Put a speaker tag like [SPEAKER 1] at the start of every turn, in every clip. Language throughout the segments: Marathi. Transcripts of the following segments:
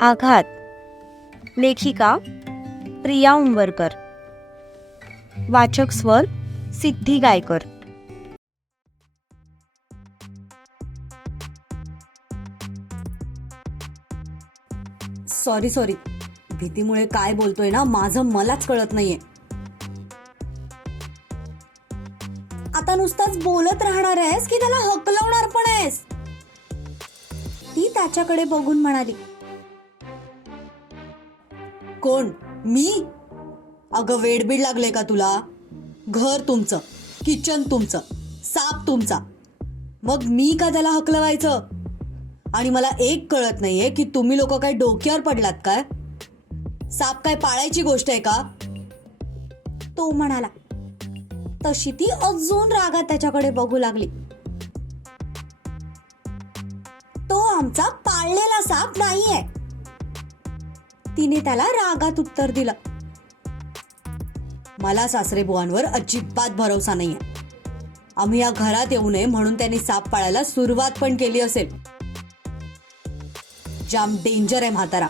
[SPEAKER 1] आघात. लेखिका प्रिया उंबरकर. वाचक स्वर सिद्धी गायकर.
[SPEAKER 2] Sorry sorry. भीतीमुळे काय बोलतोय ना माझं मलाच कळत नाहीये. आता नुसताच बोलत राहणार आहेस की त्याला हकलवणार पण आहेस? ती त्याच्याकडे बघून म्हणाली. कोण? मी? अगं वेडबीड लागले का तुला? घर तुमचं किचन तुमचं साप तुमचा. मग मी का त्याला हकलवायचं? आणि मला एक कळत नाहीये की तुम्ही लोक काय डोक्यावर पडलात काय? साप काय पाळायची गोष्ट आहे का? तो म्हणाला तशी ती अजून रागात त्याच्याकडे बघू लागली. तो आमचा पाळलेला साप नाहीये. तिने त्याला रागात उत्तर दिलं. मला सासरे बुवांवर अजिबात भरोसा नाहीये. आम्ही या घरात येऊ नये म्हणून त्यांनी साप पाळायला सुरुवात पण केली असेल. जाम डेंजर आहे म्हातारा.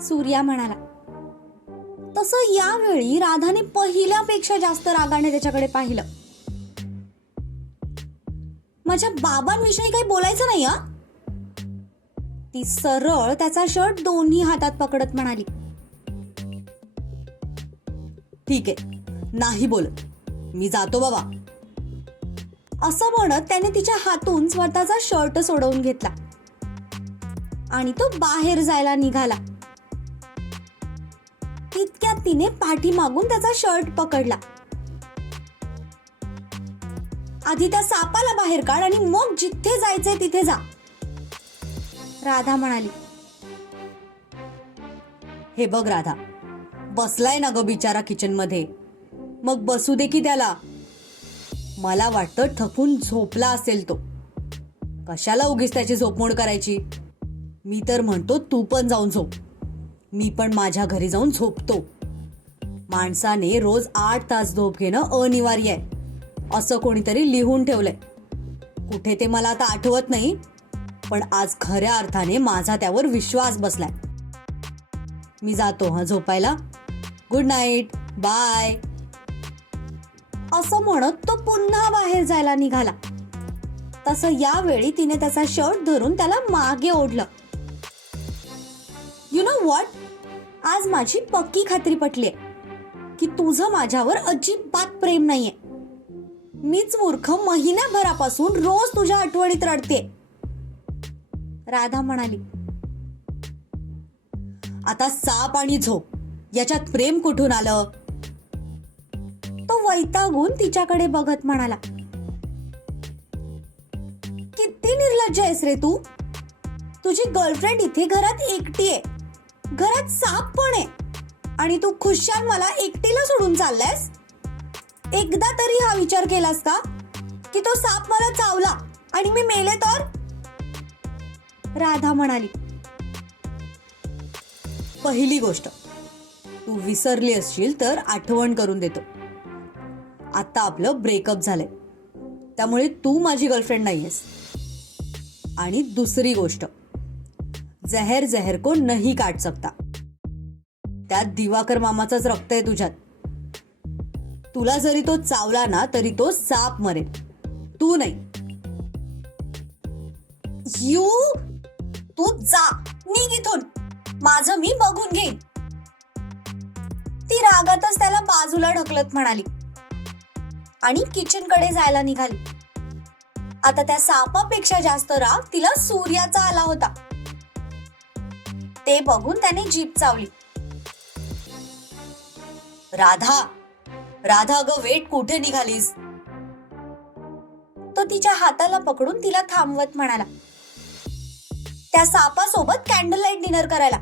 [SPEAKER 2] सूर्या म्हणाला तसं यावेळी राधाने पहिल्यापेक्षा जास्त रागाने त्याच्याकडे पाहिलं. माझ्या बाबांविषयी काही बोलायचं नाही हा? ती सरळ त्याचा शर्ट दोन्ही हातात पकडत म्हणाली. ठीक आहे नाही बोलत. मी जातो बाबा. असं म्हणत त्याने तिच्या हातून स्वतःचा शर्ट सोडवून घेतला. आणि तो बाहेर जायला निघाला. तितक्यात तिने पाठी मागून त्याचा शर्ट पकडला. आधी त्या सापाला बाहेर काढ आणि मग जिथे जायचंय तिथे जा. राधा म्हणाली हे बघ राधा बसलाय ना ग बिचारा किचनमध्ये मग बसू दे की त्याला. मला वाटतं थकून झोपला असेल तो. कशाला उगीच त्याची झोपमोड करायची? मी तर म्हणतो तू पण जाऊन झोप. मी पण माझ्या घरी जाऊन झोपतो. माणसाने रोज आठ तास झोप घेणं अनिवार्य आहे. असं कोणीतरी लिहून ठेवलंय. कुठे ते मला आता आठवत नाही. पण आज खऱ्या अर्थाने माझा त्यावर विश्वास बसलाय. मी जातो हा झोपायला. गुड नाईट बाय असं म्हणत तो पुन्हा बाहेर जायला निघाला. तसं यावेळी तिने त्याचा शर्ट धरून त्याला मागे ओढलं. यु नो वॉट आज माझी पक्की खात्री पटली की तुझं माझ्यावर अजिबात प्रेम नाहीये. मीच मूर्ख महिन्याभरापासून रोज तुझ्या आठवणीत रडते राधा म्हणाली आता साप आणि झोप याच्यात प्रेम कुठून आलं? तो वैतागून तिच्याकडे बघत म्हणाला किती निर्लज्ज आहेस रे तू. तुझी गर्लफ्रेंड इथे घरात एकटी आहे. घरात साप पण आहे. आणि तू खुशाल मला एकटीला सोडून चाललायस? एकदा तरी हा विचार केलास का? की तो साप मला चावला आणि मी मेले तर? राधा म्हणाली पहिली गोष्ट तू विसरली असशील तर आठवण करून देतो. आता आपलं ब्रेकअप झालंय. त्यामुळे तू माझी गर्लफ्रेंड नाहीयेस. आणि दुसरी गोष्ट जहर जहर को नाही काट सकता. त्यात दिवाकर मामाचाच रक्त आहे तुझ्यात. तुला जरी तो चावला ना तरी तो साप मरेल. तू नाही. यू तू जा. निघ इथून. माझं मी बघून घेईन. ती रागातच त्याला बाजूला ढकलत म्हणाली. आणि किचनकडे जायला निघाली. आता त्या सापापेक्षा जास्त राग तिला सूर्याचा आला होता. ते बघून त्याने जीप चावली. राधा राधा ग वेट कुठे निघालीस? तो तिच्या हाताला पकडून तिला थांबवत म्हणाला. त्या सापासोबत कॅन्डल लाइट डिनर करायला.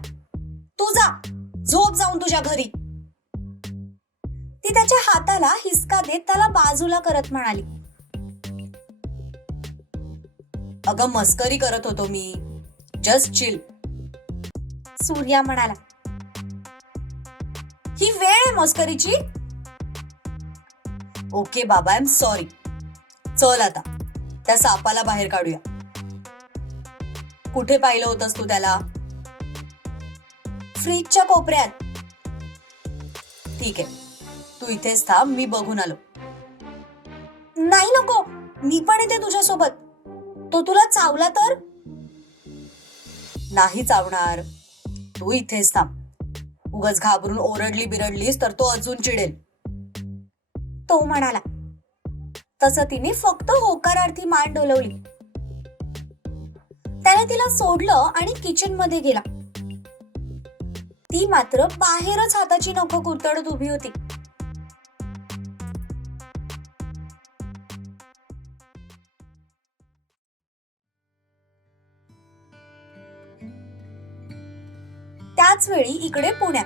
[SPEAKER 2] तू जा. झोप जाऊन तुझ्या घरी. ती त्याच्या हाताला हिसका देत त्याला बाजूला करत म्हणाली. अगं मस्करी करत होतो मी. जस्ट चिल सूर्या म्हणाला. ही वेळ आहे मस्करीची. ओके बाबा आय एम सॉरी चल आता. त्या सापाला बाहेर काढूया.
[SPEAKER 1] कुठे पाहिलं होतंस तू त्याला? फ्रीजच्या कोपऱ्यात. ठीक आहे. तू इथेच थांब मी बघून आलो. नाही नको मी पण येते तुझ्यासोबत. तो तुला चावला तर? नाही चावणार. तू इथेच थांब. उगाच घाबरून ओरडली बिरडलीस तर तो अजून चिडेल. तो म्हणाला तसं तिने फक्त होकारार्थी मान डोलवली. त्याने तिला सोडलं आणि किचनमध्ये गेला. ती मात्र बाहेरच हाताची नखं कुरतडत उभी होती. त्याच वेळी इकडे पुण्यात.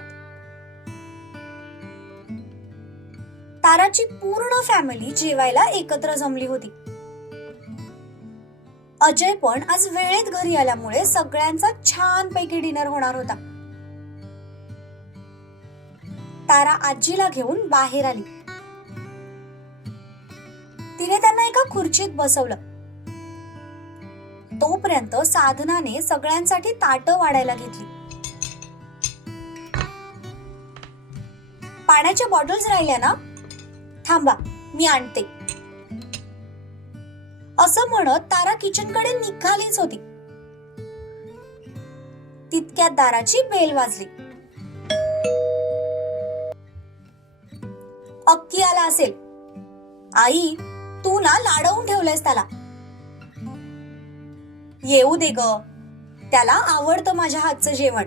[SPEAKER 1] ताराची पूर्ण फॅमिली जेवायला एकत्र जमली होती. अजय पण आज वेळेत घरी आल्यामुळे सगळ्यांचा छान पैकी डिनर होणार होता. तारा आजीला घेऊन बाहेर आली. तिने त्यांना एका खुर्चीत बसवलं. तोपर्यंत साधनाने सगळ्यांसाठी ताट वाढायला घेतली. पाण्याच्या बॉटल्स राहिल्या ना? थांबा मी आणते. असं म्हणत तारा किचनकडे निघालीच होती. तितक्यात दाराची बेल वाजली. अक्की आला असेल. आई तू ना लाडवून ठेवलंयस त्याला. येऊ दे ग. त्याला आवडतं माझ्या हातचं जेवण.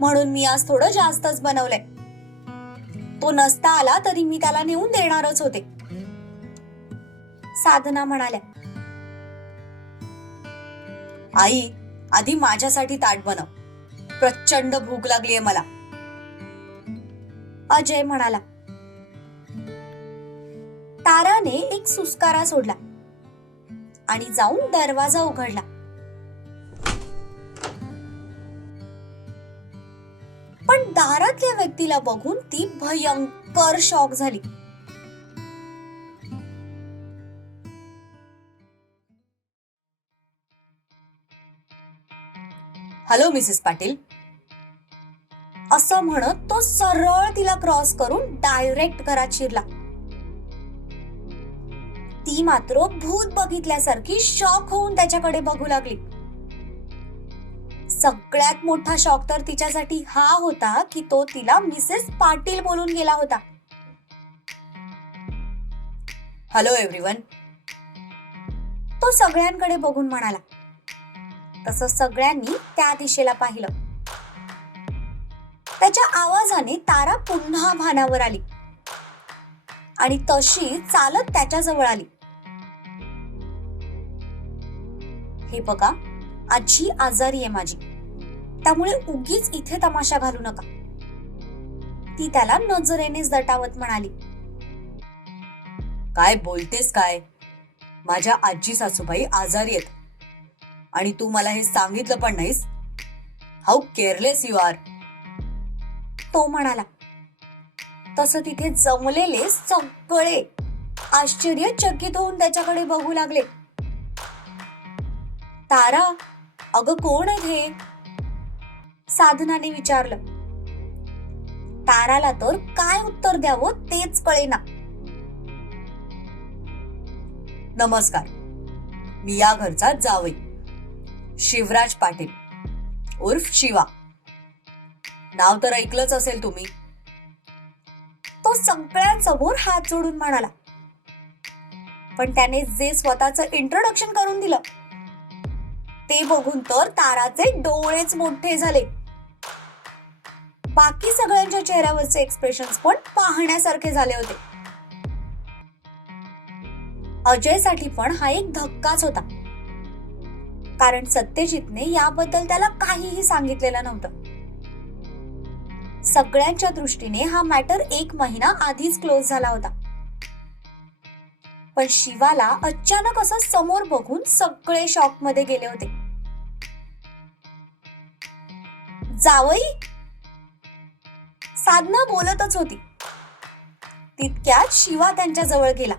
[SPEAKER 1] म्हणून मी आज थोडं जास्तच बनवलंय. तो नसता आला तरी मी त्याला नेऊन देणारच होते. साधना म्हणाल्या आई आधी माझ्यासाठी ताट बनव. प्रचंड भूक लागलीये मला. अजय म्हणाला ताराने एक सुस्कारा सोडला आणि जाऊन दरवाजा उघडला. पण दारातल्या व्यक्तीला बघून ती भयंकर शॉक झाली. Hello Mrs Patil. असं म्हणत तो सरळ तिला क्रॉस करून डायरेक्ट घरात शिरला. ती मात्र भूत बघितल्यासारखी शॉक होऊन त्याच्याकडे बघू लागली. सगळ्यात मोठा शॉक तर तिच्यासाठी हा होता की तो तिला मिसेस पाटील बोलून गेला होता. Hello everyone. तो सगळ्यांकडे बघून म्हणाला तसं सगळ्यांनी त्या दिशेला पाहिलं. त्याच्या आवाजाने तारा पुन्हा भानावर आली. आणि तशी चालत त्याच्याजवळ आली. हे बघा आजी आजारी आहे माझी. त्यामुळे उगीच इथे तमाशा घालू नका. ती त्याला नजरेनेच दटावत म्हणाली. काय बोलतेस काय? माझ्या आजी सासूबाई आजारी आहेत. आणि तू मला हे सांगितलं पण नाहीस. हाऊ केअरलेस यू आर तो म्हणाला तसं तिथे जमलेले सगळे आश्चर्यचकित होऊन त्याच्याकडे बघू लागले. तारा अगं कोण आहे साधनाने विचारलं. ताराला तर काय उत्तर द्यावं तेच कळेना. नमस्कार मी या घरचा जावई. शिवराज पाटील. उर्फ शिवा. नाव तर ऐकलंच असेल तुम्ही. तो सगळ्यांसमोर हात जोडून म्हणाला. पण त्याने जे स्वतःचं इंट्रोडक्शन करून दिलं ते बघून तर ताराचे डोळेच मोठे झाले. बाकी सगळ्यांच्या चेहऱ्यावरचे एक्सप्रेशन पण पाहण्यासारखे झाले होते. अजयसाठी पण हा एक धक्काच होता. कारण सत्यजितने याबद्दल त्याला काहीही सांगितलेलं नव्हतं. सगळ्यांच्या दृष्टीने हा मॅटर एक महिना आधीच क्लोज झाला होता. पण शिवाला अचानक असं समोर बघून सगळे शॉकमध्ये गेले होते. जावई! साधना बोलतच होती. तितक्यात शिवा त्यांच्या जवळ गेला.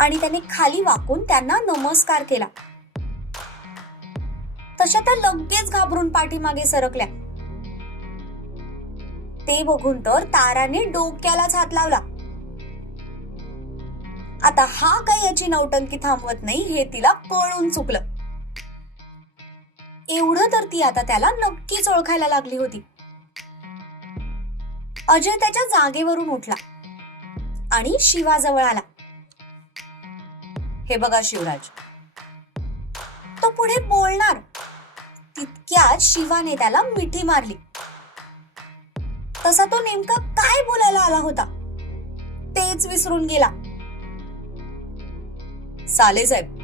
[SPEAKER 1] आणि त्याने खाली वाकून त्यांना नमस्कार केला. तशा त्या लगेच घाबरून पाठीमागे सरकल्या. ते बघून तर ताराने डोक्यालाच हात लावला. आता हा काही याची नौटंकी थांबवत नाही हे तिला कळून चुकलं. एवढं तर ती आता त्याला नक्कीच ओळखायला लागली होती. अजय त्याच्या जागेवरून उठला आणि शिवाजवळ आला.
[SPEAKER 2] हे बघा शिवराज
[SPEAKER 1] तो पुढे बोलणार. त्यात शिवाने त्याला मिठी मारली. तसा तो नेमका काय बोलायला आला होता? तेच विसरून गेला.
[SPEAKER 2] साले साहेब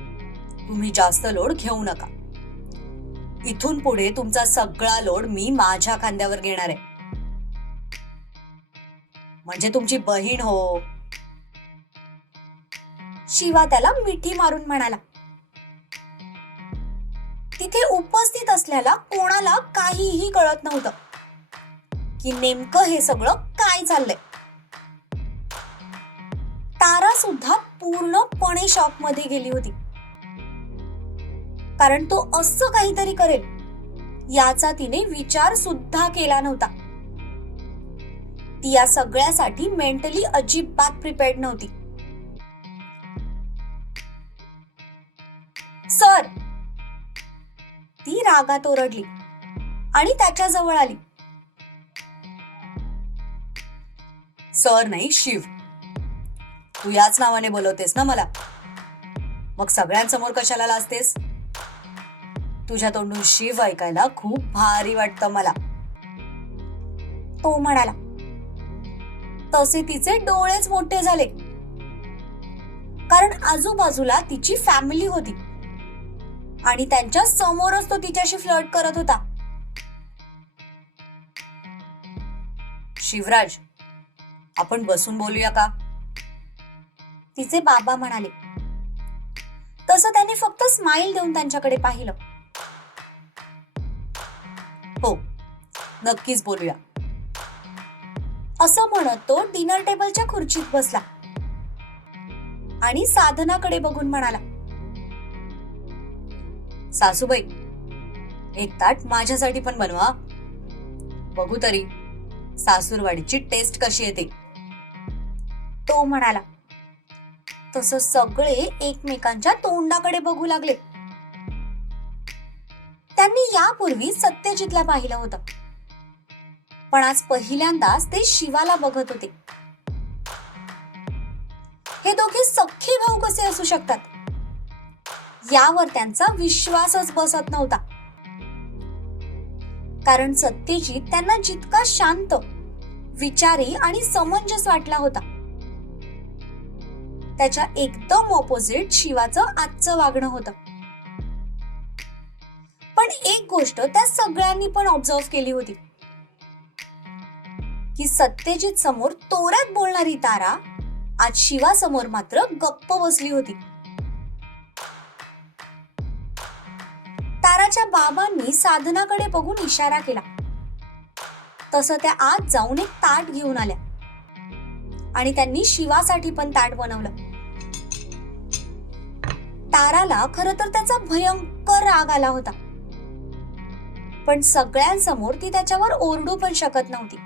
[SPEAKER 2] तुम्ही जास्त लोड घेऊ नका. इथून पुढे तुमचा सगळा लोड मी माझ्या खांद्यावर घेणार आहे. म्हणजे तुमची बहीण हो.
[SPEAKER 1] शिवा त्याला मिठी मारून म्हणाला. तिथे उपस्थित असल्याला कोणाला काहीही कळत नव्हतं. की नेमकं हे सगळं काय चाललंय? तारा सुद्धा पूर्णपणे शॉकमध्ये गेली होती. कारण तो असं काहीतरी करेल याचा तिने विचार सुद्धा केला नव्हता. ती या सगळ्यासाठी मेंटली अजिबात प्रिपेअर्ड नव्हती. रागात ओरडली आणि त्याच्याजवळ आली.
[SPEAKER 2] सर नाही शिव. तू याच नावाने बोलवतेस ना मला? मग सगळ्यांसमोर कशाला लाजतेस? तुझ्या तोंडून शिव ऐकायला खूप भारी वाटतं मला.
[SPEAKER 1] तो म्हणाला तसे तिचे डोळेच मोठे झाले. कारण आजूबाजूला तिची फॅमिली होती. आणि त्यांच्या समोरच तो तिच्याशी फ्लर्ट करत होता.
[SPEAKER 2] शिवराज आपण बसून बोलूया का?
[SPEAKER 1] तिचे बाबा म्हणाले. तसं त्याने फक्त स्माइल देऊन त्यांच्याकडे पाहिलं.
[SPEAKER 2] हो नक्कीच बोलूया.
[SPEAKER 1] असं म्हणत तो डिनर टेबलच्या खुर्चीत बसला. आणि साधनाकडे बघून म्हणाला
[SPEAKER 2] सासूबाई एक ताट माझ्यासाठी पण बनवा. बघू तरी सासूरवाडीची टेस्ट कशी येते.
[SPEAKER 1] तो म्हणाला तस सगळे एकमेकांच्या तोंडाकडे बघू लागले. त्यांनी यापूर्वी सत्यजितला पाहिलं होतं. पण आज पहिल्यांदाच ते शिवाला बघत होते. हे दोघे सख्खे भाऊ कसे असू शकतात? यावर त्यांचा विश्वासच बसत नव्हता. कारण सत्यजित त्यांना जितका शांत विचारी आणि समंजस वाटला होता. त्याच्या एकदम ऑपोजिट शिवाचं आजचं वागणं होतं. पण एक गोष्ट त्या सगळ्यांनी पण ऑब्झर्व केली होती. की सत्यजित समोर तोऱ्यात बोलणारी तारा आज शिवा समोर मात्र गप्प बसली होती. ताराच्या बाबांनी साधनाकडे बघून इशारा केला. तसं त्या आत जाऊन एक ताट घेऊन आल्या. आणि त्यांनी शिवासाठी पण ताट बनवलं. ताराला खर तर त्याचा भयंकर राग आला होता. पण सगळ्यांसमोर ती त्याच्यावर ओरडू पण शकत नव्हती.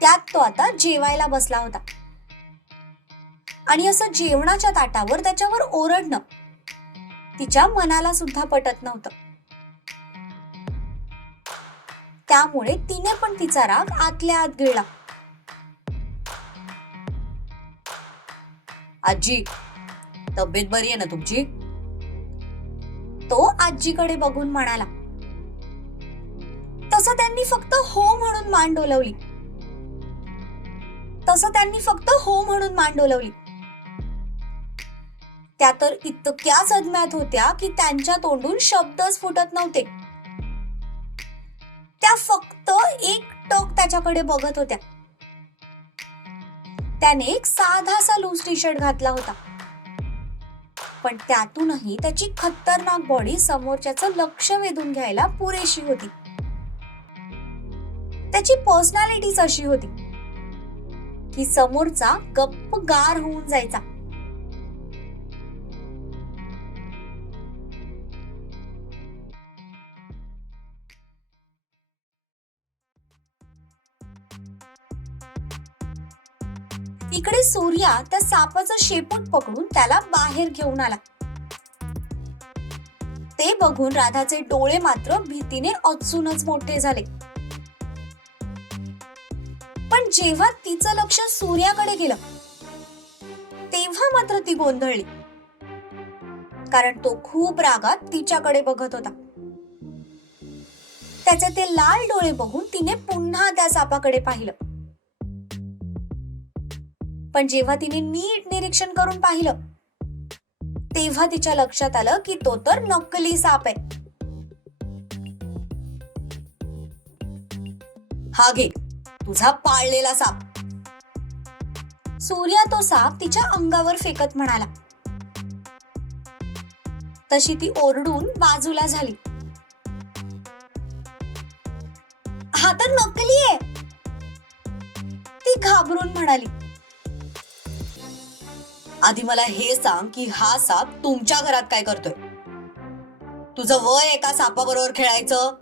[SPEAKER 1] त्यात तो आता जेवायला बसला होता. आणि असं जेवणाच्या ताटावर त्याच्यावर ओरडणं तिच्या मनाला सुद्धा पटत नव्हतं. त्यामुळे तिने पण तिचा राग आतल्या आत गिळला
[SPEAKER 2] आजी तब्येत बरी आहे ना तुमची?
[SPEAKER 1] तो आजीकडे बघून म्हणाला. तसं त्यांनी फक्त हो म्हणून मान डोलवली तसं त्यांनी फक्त हो म्हणून मान डोलवली त्या तर इतक्या सदम्यात होत्या की त्यांच्या तोंडून शब्दच फुटत नव्हते. त्या फक्त एक टक त्याच्याकडे बघत होत्या. त्याने एक साधासा लूज टी शर्ट घातला होता. पण त्यातूनही त्याची खतरनाक बॉडी समोरच्याच लक्ष वेधून घ्यायला पुरेशी होती. त्याची पर्सनॅलिटीच अशी होती. की समोरचा गप्प गार होऊन जायचा. इकडे सूर्या त्या सापाचं शेपूट पकडून त्याला बाहेर घेऊन आला. ते बघून राधाचे डोळे मात्र भीतीने अचूनच मोठे झाले. पण जेव्हा तिचं लक्ष सूर्याकडे गेलं तेव्हा मात्र ती गोंधळली. कारण तो खूप रागात तिच्याकडे बघत होता. त्याचे ते लाल डोळे बघून तिने पुन्हा त्या सापाकडे पाहिलं. पण जेव्हा तिने नीट निरीक्षण करून पाहिलं तेव्हा तिच्या लक्षात आलं की तो तर नकली साप आहे.
[SPEAKER 2] हा घे तुझा पाळलेला साप.
[SPEAKER 1] सूर्या तो साप तिच्या अंगावर फेकत म्हणाला. तशी ती ओरडून बाजूला झाली. हा तर नकली आहे. ती घाबरून म्हणाली.
[SPEAKER 2] आधी मला हे सांग की हा साप तुमच्या घरात काय करतोय? तुझं वय एका सापाबरोबर खेळायचं?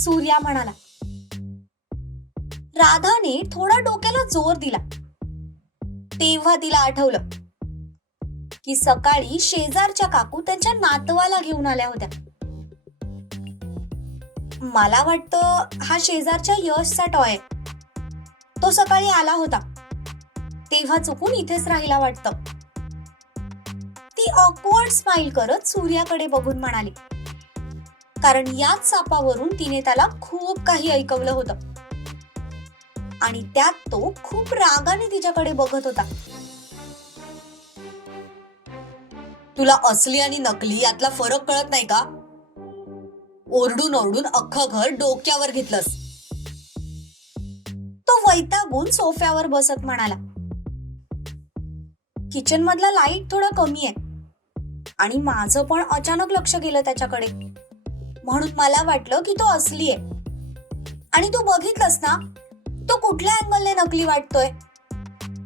[SPEAKER 1] सूर्या म्हणाला. राधाने थोडा डोक्याला जोर दिला. तेव्हा तिला आठवलं की सकाळी शेजारच्या काकू त्यांच्या नातवाला घेऊन आल्या होत्या. मला वाटतं हा शेजारच्या यशचा टॉय तो सकाळी आला होता. तेव्हा चुकून इथेच राहिला वाटतं. ती ऑकवर्ड स्माइल करत सूर्याकडे बघून म्हणाली. कारण याच सापावरून तिने त्याला खूप काही ऐकवलं होतं. आणि त्यात तो खूप रागाने तिच्याकडे बघत होता.
[SPEAKER 2] तुला असली आणि नकली यातला फरक कळत नाही का? ओरडून ओरडून अख्खं घर डोक्यावर घेतलंस.
[SPEAKER 1] तो वैतागून सोफ्यावर बसत म्हणाला. किचन मधला लाइट थोडा कमी आहे. आणि माझं पण अचानक लक्ष गेलं त्याच्याकडे. म्हणून मला वाटलं की तो असली आहे. आणि तू बघितलंस ना तो कुठल्या अँगलने नकली वाटतोय?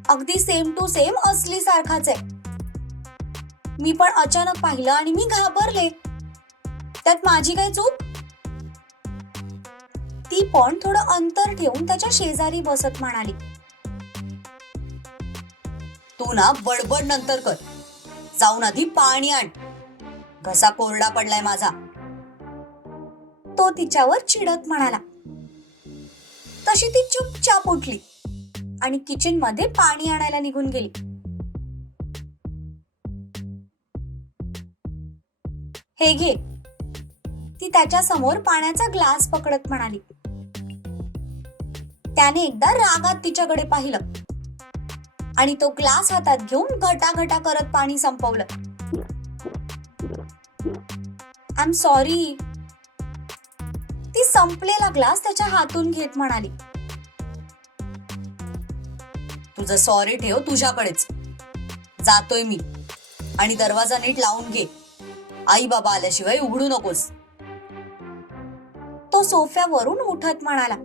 [SPEAKER 1] अगदी सेम टू सेम असली सारखाच आहे. मी पण अचानक पाहिलं आणि मी घाबरले. त्यात माझी काय चूक? ती पण थोडं अंतर ठेवून त्याच्या शेजारी बसत म्हणाली.
[SPEAKER 2] तू ना बडबड नंतर कर. जाऊन आधी पाणी आण. घसा कोरडा पडलाय माझा.
[SPEAKER 1] तो तिच्यावर चिडत म्हणाला. तशी ती चुपचाप उठली आणि किचनमध्ये पाणी आणायला निघून गेली. हे घे. ती त्याच्यासमोर पाण्याचा ग्लास पकडत म्हणाली. त्याने एकदा रागात तिच्याकडे पाहिलं. आणि तो ग्लास हातात घेऊन घटा घटा करत पाणी संपवलं. आय एम सॉरी ती संपलेला ग्लास त्याच्या हातून घेत म्हणाली.
[SPEAKER 2] तुझं सॉरी ठेव तुझ्याकडेच. जातोय मी. आणि दरवाजा नीट लावून घे. आई बाबा आल्याशिवाय उघडू नकोस.
[SPEAKER 1] तो सोफ्यावरून उठत म्हणाला.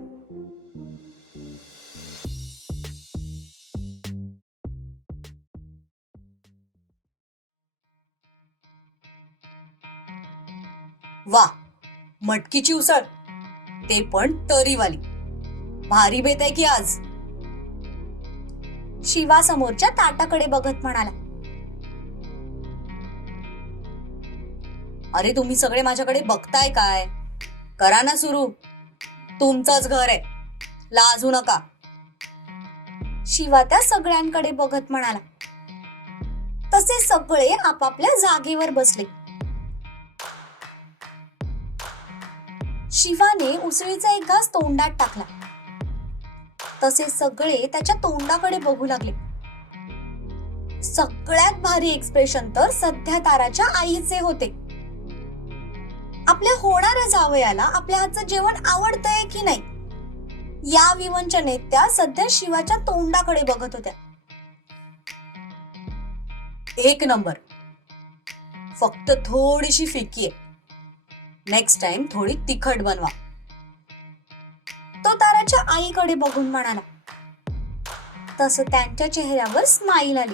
[SPEAKER 2] वा मटकीची उसळ. ते पण तरीवाली. भारी बेत आहे की आज.
[SPEAKER 1] शिवा समोरच्या ताटाकडे बघत म्हणाला.
[SPEAKER 2] अरे तुम्ही सगळे माझ्याकडे बघताय काय? करा ना सुरू. तुमचंच घर आहे. लाजू नका.
[SPEAKER 1] शिवा त्या सगळ्यांकडे बघत म्हणाला. तसे सगळे आपापल्या जागेवर बसले. शिवाने उसळीचा एक घास तोंडात टाकला. तसे सगळे त्याच्या तोंडाकडे बघू लागले. सगळ्यात भारी एक्सप्रेशन तर सध्या ताराच्या आईचे होते. आपल्या होणाऱ्या जावयाला आपल्या हातचं जेवण आवडतंय की नाही? या विवंचनेत त्या सध्या शिवाच्या तोंडाकडे बघत होत्या.
[SPEAKER 2] एक नंबर. फक्त थोडीशी फिकी आहे. नेक्स्ट टाइम थोडी तिखट बनवा.
[SPEAKER 1] तो ताराच्या आईकडे बघून म्हणाला. तसं त्यांच्या चेहऱ्यावर स्माईल आली.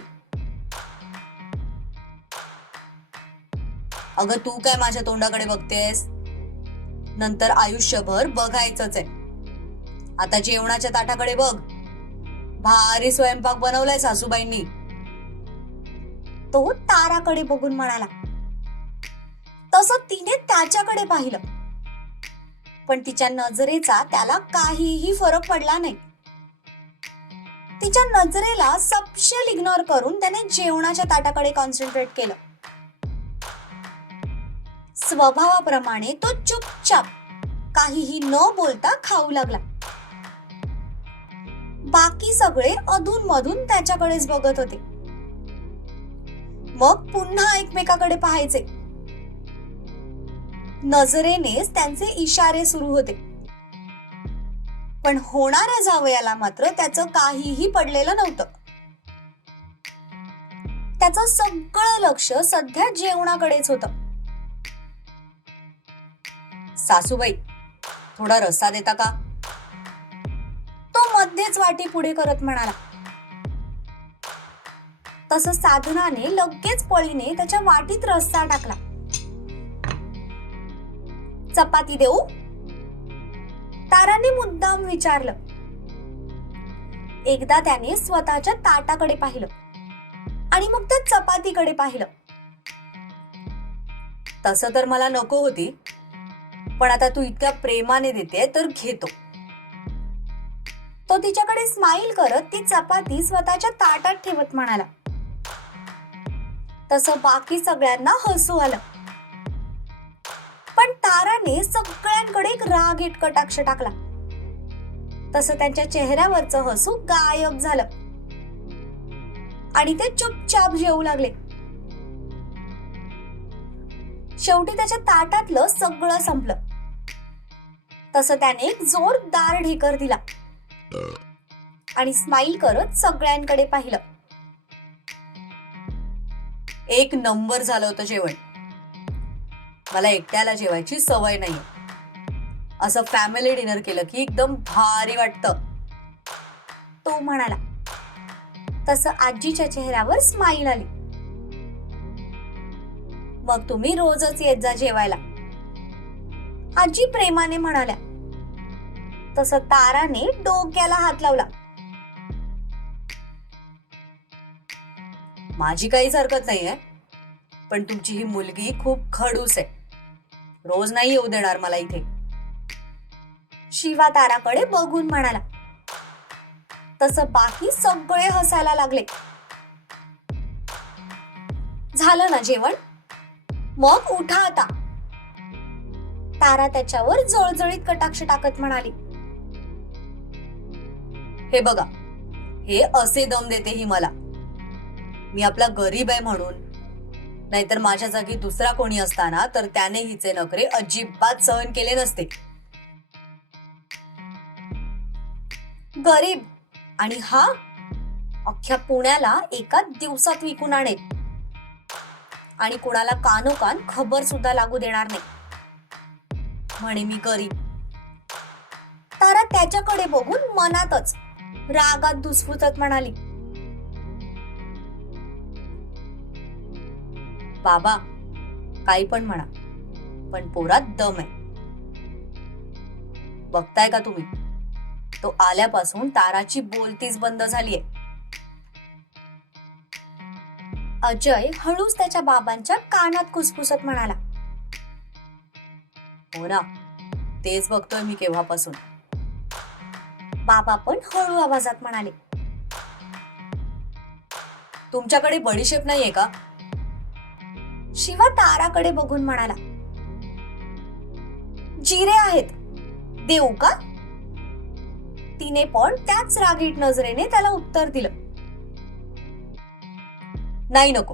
[SPEAKER 2] अगं तू काय माझ्या तोंडाकडे बघतेस? नंतर आयुष्यभर बघायचंच आहे. आता जेवणाच्या ताटाकडे बघ. भारी स्वयंपाक बनवलाय सासूबाईंनी.
[SPEAKER 1] तो ताराकडे बघून म्हणाला. तसं तिने त्याच्याकडे पाहिलं. पण तिच्या नजरेचा त्याला काहीही फरक पडला नाही. तिच्या नजरेला सपशेल इग्नोर करून त्याने जेवणाच्या ताटाकडे कॉन्सन्ट्रेट केलं. स्वभावाप्रमाणे तो चुपचाप काहीही न बोलता खाऊ लागला. बाकी सगळे अधून मधून त्याच्याकडेच बघत होते. मग पुन्हा एकमेकाकडे पाहायचे. नजरेनेच त्यांचे इशारे सुरू होते. पण होणाऱ्या जावयाला मात्र त्याचं काहीही पडलेलं नव्हतं. त्याचं सगळं लक्ष सध्या जेवणाकडेच होत.
[SPEAKER 2] सासूबाई थोडा रस्सा देता का?
[SPEAKER 1] तो मध्येच वाटी पुढे करत म्हणाला. तस साधनाने लगेच पळीने त्याच्या वाटीत रस्सा टाकला. चपाती देऊ? ताराने मुद्दाम विचारलं. एकदा त्याने स्वतःच्या ताटाकडे पाहिलं आणि मग त्या चपातीकडे पाहिलं.
[SPEAKER 2] तसं तर मला नको होती पण आता तू इतक्या प्रेमाने देते तर घेतो.
[SPEAKER 1] तो तिच्याकडे स्माईल करत ती चपाती स्वतःच्या ताटात ठेवत म्हणाला. तसं बाकी सगळ्यांना हसू आलं. पण ताराने सगळ्यांकडे एक राग एक कटाक्ष टाकला. तसं त्यांच्या चेहऱ्यावरचं हसू गायब झालं. आणि ते चुपचाप जेवू लागले. शेवटी त्याच्या ताटातलं सगळं संपलं. तसं त्याने एक जोरदार ढेकर दिला. आणि स्माईल करत सगळ्यांकडे पाहिलं.
[SPEAKER 2] एक नंबर झालं होतं जेवण. मला एकट्याला जेवायची सवय नाही. असं फॅमिली डिनर केलं की एकदम भारी वाटतं.
[SPEAKER 1] तो म्हणाला तसं आजीच्या चेहऱ्यावर स्माईल आली. मग तुम्ही रोजच येत जा जेवायला. आजी प्रेमाने म्हणाल्या. तसं ताराने डोक्याला हात लावला.
[SPEAKER 2] माझी काहीच हरकत नाहीये पण तुमची ही मुलगी खूप खडूस आहे. रोज नाही येऊ देणार मला इथे.
[SPEAKER 1] शिवा ताराकडे बघून म्हणाला तसं बाकी सगळे हसायला लागले. झालं ना जेवण? मग उठा आता. तारा त्याच्यावर जळजळीत कटाक्ष टाकत म्हणाली
[SPEAKER 2] हे बघा हे असे दम देते ही मला. मी आपला गरीब आहे म्हणून नाहीतर माझ्या जागी दुसरा कोणी असताना तर त्याने हिचे नखरे अजिबात सहन केले नसते.
[SPEAKER 1] गरीब! आणि हा? अख्ख्या पुण्याला एका दिवसात विकून आणेल. आणि कुणाला कानोकान खबर सुद्धा लागू देणार नाही. म्हणे मी गरीब. तारा त्याच्याकडे बघून मनातच रागात धुसफुसत म्हणाली.
[SPEAKER 2] बाबा काही पण म्हणा पण पोरात दम आहे. बघताय का तुम्ही? तो आल्यापासून ताराची बोलतीच बंद झालीये.
[SPEAKER 1] अजय हळूच त्याच्या बाबांच्या कानात कुसकुसत म्हणाला.
[SPEAKER 2] हो ना तेच बघतोय मी केव्हापासून.
[SPEAKER 1] बाबा पण हळू आवाजात म्हणाले.
[SPEAKER 2] तुमच्याकडे बडीशेप नाहीये का?
[SPEAKER 1] शिवा ताराकडे बघून म्हणाला जिरे आहेत देऊ का? तिने पण त्याच रागीट नजरेने त्याला उत्तर दिलं.
[SPEAKER 2] नाही नको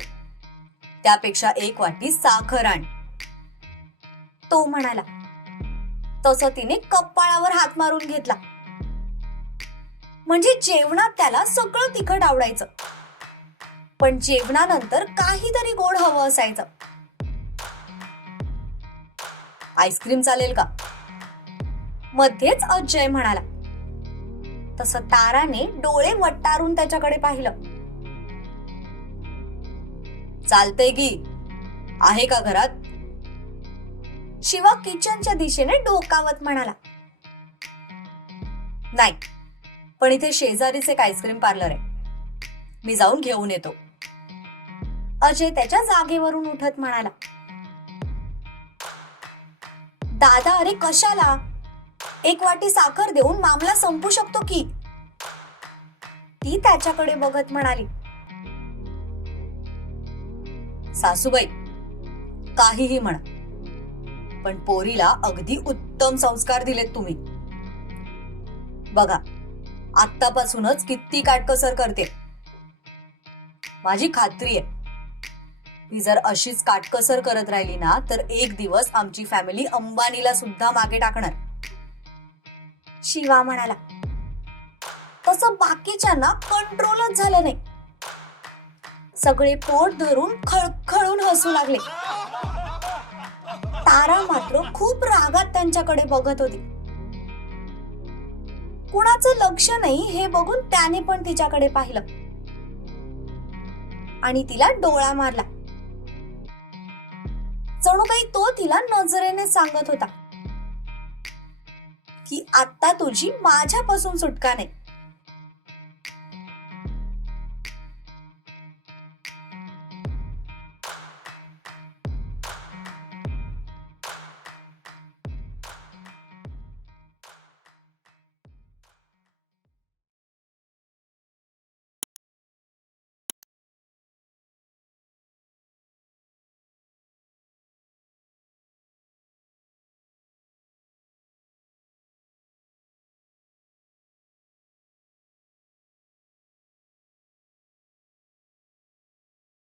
[SPEAKER 2] त्यापेक्षा एक वाटी साखर आण.
[SPEAKER 1] तो म्हणाला. तसं तिने कपाळावर हात मारून घेतला. म्हणजे जेवणात त्याला सगळं तिखट आवडायचं. पण जेवणानंतर काहीतरी गोड हवं असायचं.
[SPEAKER 2] आईस्क्रीम चालेल का?
[SPEAKER 1] मध्येच अजय म्हणाला. तस ताराने डोळे वट्टारून त्याच्याकडे पाहिलं.
[SPEAKER 2] चालतंय की. आहे का घरात?
[SPEAKER 1] शिवा किचनच्या दिशेने डोकावत म्हणाला. नाही पण इथे शेजारीच एक आईस्क्रीम पार्लर आहे. मी जाऊन घेऊन येतो. अजय त्याच्या जागेवरून उठत म्हणाला दादा अरे कशाला? एक वाटी साखर देऊन मामला संपू शकतो की? ती त्याच्याकडे बघत म्हणाली सासूबाई काहीही म्हणा पण पोरीला अगदी उत्तम संस्कार दिलेत तुम्ही. बघा आत्तापासूनच किती काटकसर करते. माझी खात्री आहे ती जर अशीच काटकसर करत राहिली ना तर एक दिवस आमची फॅमिली अंबानीला सुद्धा मागे टाकणार. शिवा म्हणाला तसं बाकीच्यांना कंट्रोलच झालं नाही. सगळे पोट धरून खळखळून हसू लागले. तारा मात्र खूप रागात त्यांच्याकडे बघत होती. कुणाचं लक्ष नाही हे बघून त्याने पण तिच्याकडे पाहिलं. आणि तिला डोळा मारला. जणू काही तो तिला नजरेने सांगत होता की आता तुझी माझ्यापासून सुटका नाही.